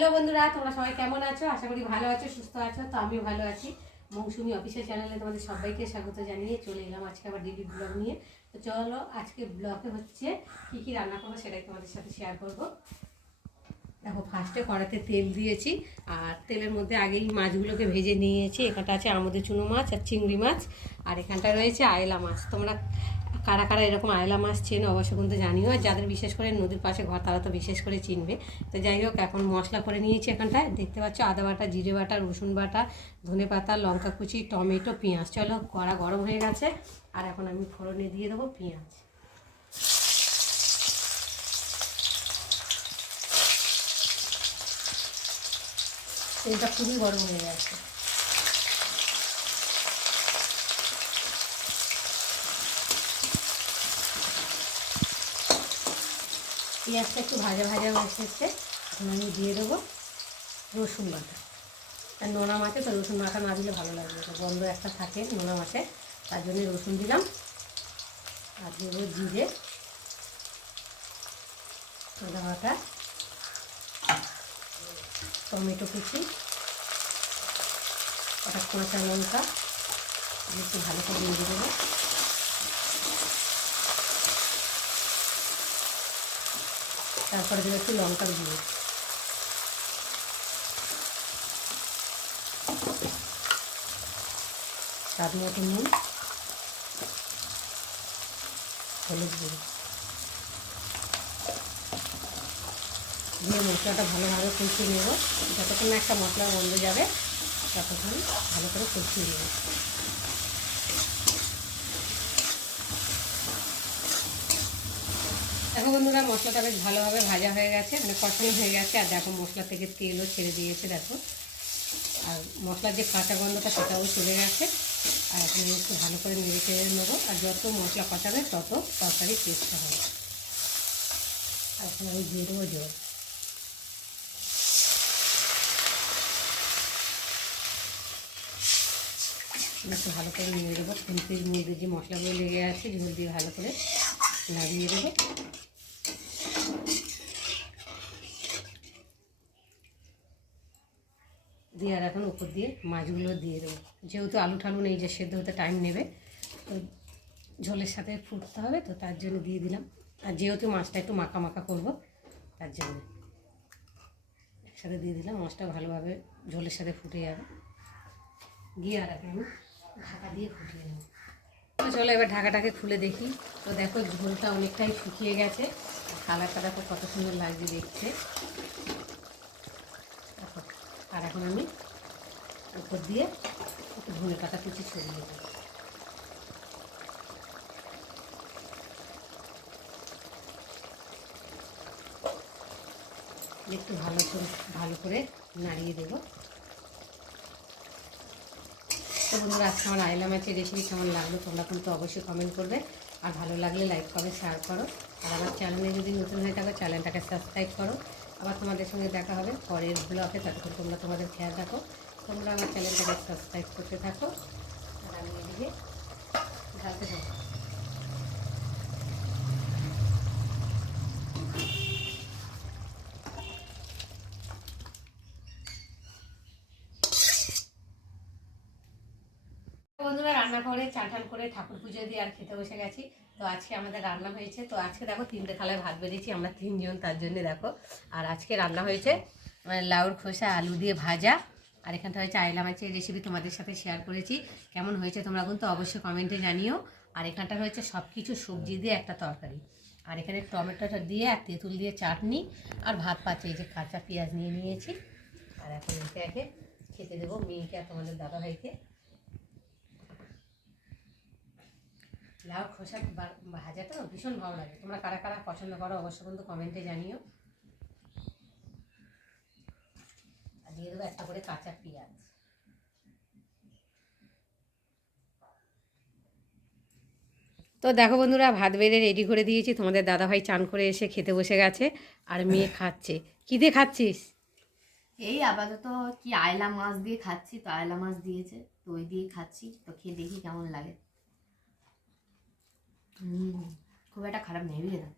Hello বন্ধুরা, তোমরা সবাই কেমন আছো? আশা করি ভালো আছো, সুস্থ আছো। তো আমিও ভালো আছি। মৌসুমি অফিসিয়াল চ্যানেলে তোমাদের সবাইকে স্বাগত জানিয়ে চলে এলাম আজকে আবার ডেইলি ব্লগ নিয়ে। তো চলো, আজকে ব্লগে হচ্ছে কী কী রান্না করবো সেটাই তোমাদের সাথে শেয়ার করবো। দেখো, ফার্স্টে কড়াতে তেল দিয়েছি, আর তেলের মধ্যে আগেই মাছগুলোকে ভেজে নিয়েছি। এখানটা আছে আমুদের চুনো মাছ আর চিংড়ি মাছ, আর এখানটা রয়েছে আয়লা মাছ। তোমরা কারা কারা এরকম আয়লা মাছ চেনো অবশ্য কিন্তু জানিও, আর যাদের বিশেষ করে নদীর পাশে ঘর তারা তো বিশেষ করে চিনবে। তো যাই হোক, এখন মশলা করে নিয়েছি। এখানটায় দেখতে পাচ্ছ আদা বাটা, জিরে বাটা, রসুন বাটা, ধনে পাতা, লঙ্কা কুচি, টমেটো, পেঁয়াজ। চলো, কড়া গরম হয়ে গেছে, আর এখন আমি ফোড়নে দিয়ে দেবো পেঁয়াজ। তেলটা খুবই গরম হয়ে গেছে। পেঁয়াজটা একটু ভাজা ভাজা এসেছে, এখন আমি দিয়ে দেবো রসুন বাটা। আর নোনা মাছে তো রসুন বাটা না দিলে ভালো লাগবে, তো গন্ধ একটা থাকে নোনা মাছে, তার জন্য রসুন দিলাম। আর দেবো জিরে, আদা বাটা, টমেটো কুচি, একটা কাঁচা লঙ্কা একটু ভালো করে দিয়ে দেবো। তারপরে দেবো একটু লঙ্কার গুঁড়ো, স্বাদ মতো নুন, হলুদ গুঁড়ো দিয়ে মশলাটা ভালোভাবে কষিয়ে নেব। যতক্ষণ একটা মশলার গন্ধ যাবে ততক্ষণ ভালো করে কষিয়ে নেব। দেখো বন্ধুরা, মশলাটা বেশ ভালোভাবে ভাজা হয়ে গেছে, মানে কষানো হয়ে গেছে। আর দেখো, মশলা থেকে তেলও ছেড়ে দিয়েছে দেখো, আর মশলার যে কাঁচা গন্ধটা সেটাও চলে গেছে। আর এখন আমি একটু ভালো করে নেড়ে চেড়ে নেবো, আর যত মশলা কষাবে তত তরকারি টেস্টটা হবে। আর এখন আমি দিয়ে দেবো জল। একটু ভালো করে নিয়ে দেবো, খুন্তির মধ্যে যে মশলাগুলো লেগে আছে ঝোল দিয়ে ভালো করে লাগিয়ে দেবো। দিয়ে আর এখন উপর দিয়ে মাছগুলো দিয়ে দেবো। যেহেতু আলু ঠালু নেই যে সেদ্ধ হতে টাইম নেবে, তো ঝোলের সাথে ফুটতে হবে, তো তার জন্য দিয়ে দিলাম। আর যেহেতু মাছটা একটু মাখা মাখা করবো তার জন্য একসাথে দিয়ে দিলাম। মাছটা ভালোভাবে ঝোলের সাথে ফুটে যাবে। গিয়ে আর এখন আমি ঢাকা দিয়ে ফুটিয়ে নেব। তো চলো, এবার ঢাকাটাকে খুলে দেখি। তো দেখো, ঝোলটা অনেকটাই শুকিয়ে গেছে, আর কালারটা দেখো কত সুন্দর লাগছে দেখতে। দেখো, আর এখন আমি উপর দিয়ে একটু ধনে পাতা কুচি ছড়িয়ে দেবো। একটু ভালো করে নাড়িয়ে দেবো। তো বন্ধুরা, আজকে আমার আয়লা মাছের রেসিপি কেমন লাগলো তোমরা কিন্তু অবশ্যই কমেন্ট করবে, আর ভালো লাগলে লাইক করো, শেয়ার করো। আর আমার চ্যানেলে যদি নতুন হয়ে থাকো চ্যানেলটাকে সাবস্ক্রাইব করো। আবার তোমাদের সঙ্গে দেখা হবে পরের ব্লগে, ততক্ষণ তোমরা তোমাদের খেয়াল রাখো। তোমরা আমার চ্যানেলটাকে সাবস্ক্রাইব করতে থাকো, আর আমি এদিকে ঢালতে থাকো। বন্ধুরা, রান্নাঘরে চান টান করে ঠাকুর পুজো দিয়ে আর খেতে বসে গেছি। তো আজকে আমাদের রান্না হয়েছে, তো আজকে দেখো 3টে থালায় ভাত বেরিয়েছি আমরা 3জন, তার জন্য দেখো। আর আজকে রান্না হয়েছে লাউর খোসা আলু দিয়ে ভাজা, আর এখানটা হয়েছে আয়লা মাছের রেসিপি তোমাদের সাথে শেয়ার করেছি। কেমন হয়েছে তোমরা কিন্তু অবশ্যই কমেন্টে জানিও। আর এখানটা হয়েছে সব কিছু সবজি দিয়ে একটা তরকারি, আর এখানে টমেটোটা দিয়ে আর তেঁতুল দিয়ে চাটনি, আর ভাত পাচ্ছে এই যে কাঁচা পেঁয়াজ নিয়ে নিয়েছি। আর এখন একে একে খেতে দেবো মেয়েকে আর তোমাদের দাদাভাইকে। লাউ খোসা ভাজাটা ভীষণ ভালো লাগে, তোমরা কারা কারা পছন্দ করো অবশ্যই কিন্তু কমেন্টে জানিও। আর দিয়ে দেবো একটা করে কাঁচা পেঁয়াজ। তো দেখো বন্ধুরা, ভাত বেড়ে রেডি করে দিয়েছি, তোমাদের দাদাভাই চান করে এসে খেতে বসে গেছে, আর মেয়ে খাচ্ছে। কী দিয়ে খাচ্ছিস? এই আপাতত কি আয়লা মাছ দিয়ে খাচ্ছি, তো আয়লা মাছ দিয়েছে তো ওই দিয়ে খাচ্ছি, তো খেয়ে দেখি কেমন লাগে। খুব একটা খারাপ নেই, বুঝলে।